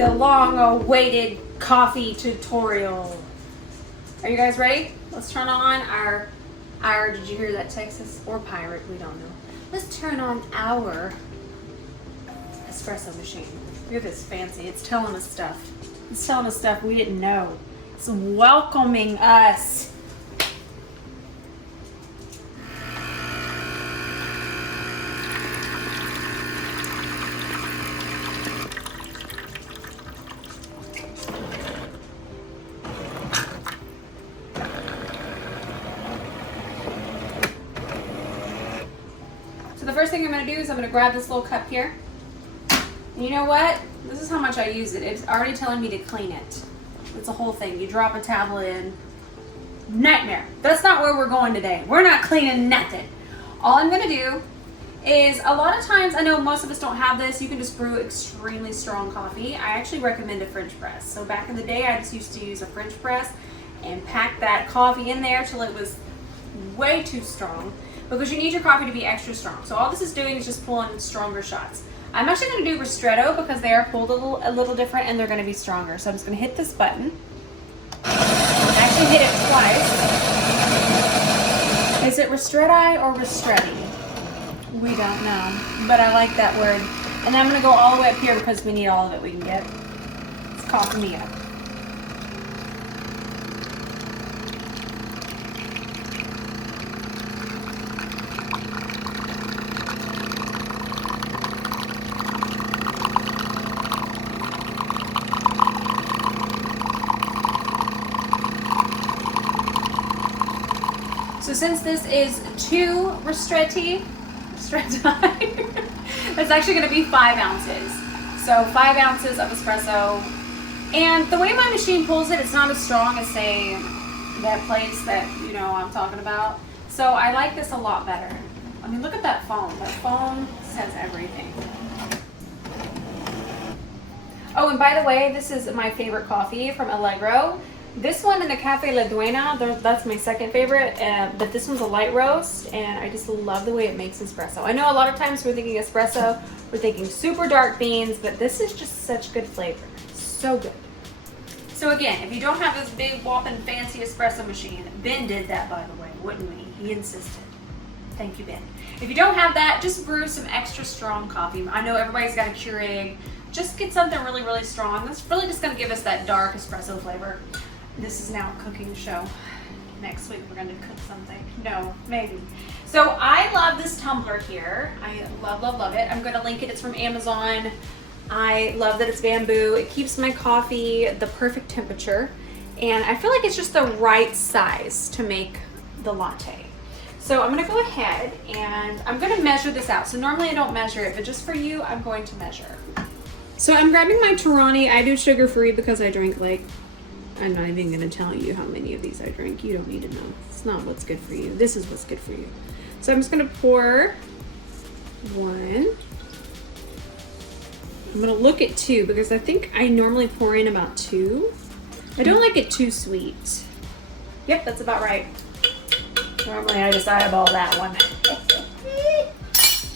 the long-awaited coffee tutorial. Are you guys ready? Let's turn on our, did you hear that, Texas? Or pirate, we don't know. Let's turn on our espresso machine. Look at this fancy, it's telling us stuff. It's telling us stuff we didn't know. It's welcoming us. So the first thing I'm going to do is I'm going to grab this little cup here. And you know what? This is how much I use it. It's already telling me to clean it. It's a whole thing. You drop a tablet in. Nightmare. That's not where we're going today. We're not cleaning nothing. All I'm going to do is, a lot of times, I know most of us don't have this, you can just brew extremely strong coffee. I actually recommend a French press. So back in the day, I just used to use a French press and pack that coffee in there till it was way too strong, because you need your coffee to be extra strong. So all this is doing is just pulling stronger shots. I'm actually going to do ristretto because they are pulled a little different and they're going to be stronger. So I'm just going to hit this button. I actually hit it twice. Is it ristretti or ristretti? We don't know, but I like that word. And I'm going to go all the way up here because we need all of it we can get. It's coughing me up. So since this is 2 ristretti, that's actually going to be 5 ounces. So 5 ounces of espresso. And the way my machine pulls it, it's not as strong as, say, that place that, you know, I'm talking about. So I like this a lot better. I mean, look at that foam. That foam says everything. Oh, and by the way, this is my favorite coffee from Allegro. This one in the Cafe La Duena, that's my second favorite, but this one's a light roast, and I just love the way it makes espresso. I know a lot of times we're thinking espresso, we're thinking super dark beans, but this is just such good flavor. So good. So again, if you don't have this big whopping fancy espresso machine, Ben did that, by the way, wouldn't we? He insisted. Thank you, Ben. If you don't have that, just brew some extra strong coffee. I know everybody's got a Keurig. Just get something really, really strong. That's really just going to give us that dark espresso flavor. This is now a cooking show. Next week we're going to cook something. No, maybe. So I love this tumbler here. I love, love, love it. I'm going to link it. It's from Amazon. I love that it's bamboo. It keeps my coffee the perfect temperature. And I feel like it's just the right size to make the latte. So I'm going to go ahead and I'm going to measure this out. So normally I don't measure it, but just for you, I'm going to measure. So I'm grabbing my Torani. I do sugar-free because I drink, like, I'm not even going to tell you how many of these I drink. You don't need to know. It's not what's good for you. This is what's good for you. So I'm just going to pour 1. I'm going to look at 2 because I think I normally pour in about 2. I don't like it too sweet. Yep, that's about right. Normally I just eyeball that one.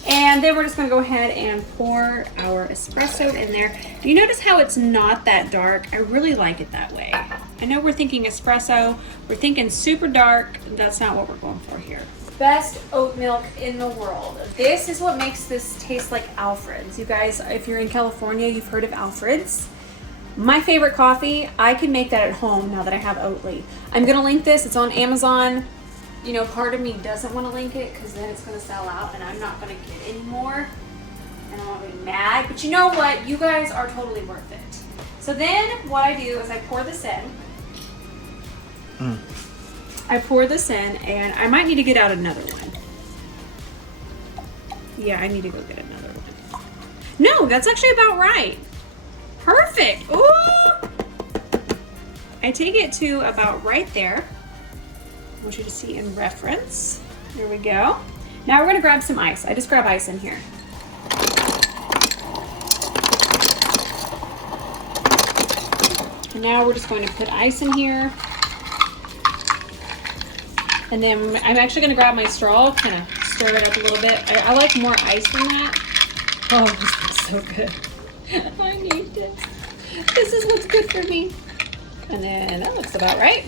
And then we're just going to go ahead and pour our espresso in there. Do you notice how it's not that dark? I really like it that way. I know we're thinking espresso. We're thinking super dark. That's not what we're going for here. Best oat milk in the world. This is what makes this taste like Alfred's. You guys, if you're in California, you've heard of Alfred's. My favorite coffee, I can make that at home now that I have Oatly. I'm going to link this. It's on Amazon. You know, part of me doesn't want to link it because then it's going to sell out and I'm not going to get any more. And I'm going to be mad. But you know what? You guys are totally worth it. So then what I do is I pour this in. I pour this in and I might need to get out another one. Yeah, I need to go get another one. No, that's actually about right. Perfect. Ooh! I take it to about right there. I want you to see in reference. There we go. Now we're going to grab some ice. I just grab ice in here. And now we're just going to put ice in here. And then I'm actually going to grab my straw, kind of stir it up a little bit. I like more ice than that. Oh, this is so good. I need this. This is what's good for me. And then that looks about right.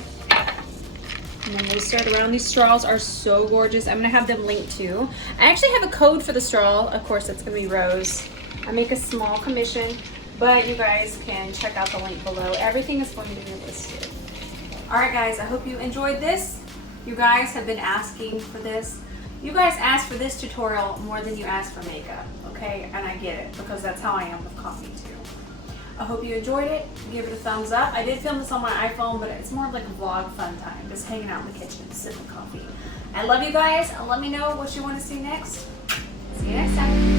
And then we'll start around. These straws are so gorgeous. I'm gonna have them linked too. I actually have a code for the straw. Of course, it's gonna be Rose. I make a small commission, but you guys can check out the link below. Everything is going to be listed. All right, guys, I hope you enjoyed this. You guys have been asking for this. You guys asked for this tutorial more than you asked for makeup, okay? And I get it, because that's how I am with coffee too. I hope you enjoyed it. Give it a thumbs up. I did film this on my iPhone, but it's more of like a vlog fun time, just hanging out in the kitchen, sipping coffee. I love you guys. Let me know what you want to see next. See you next time.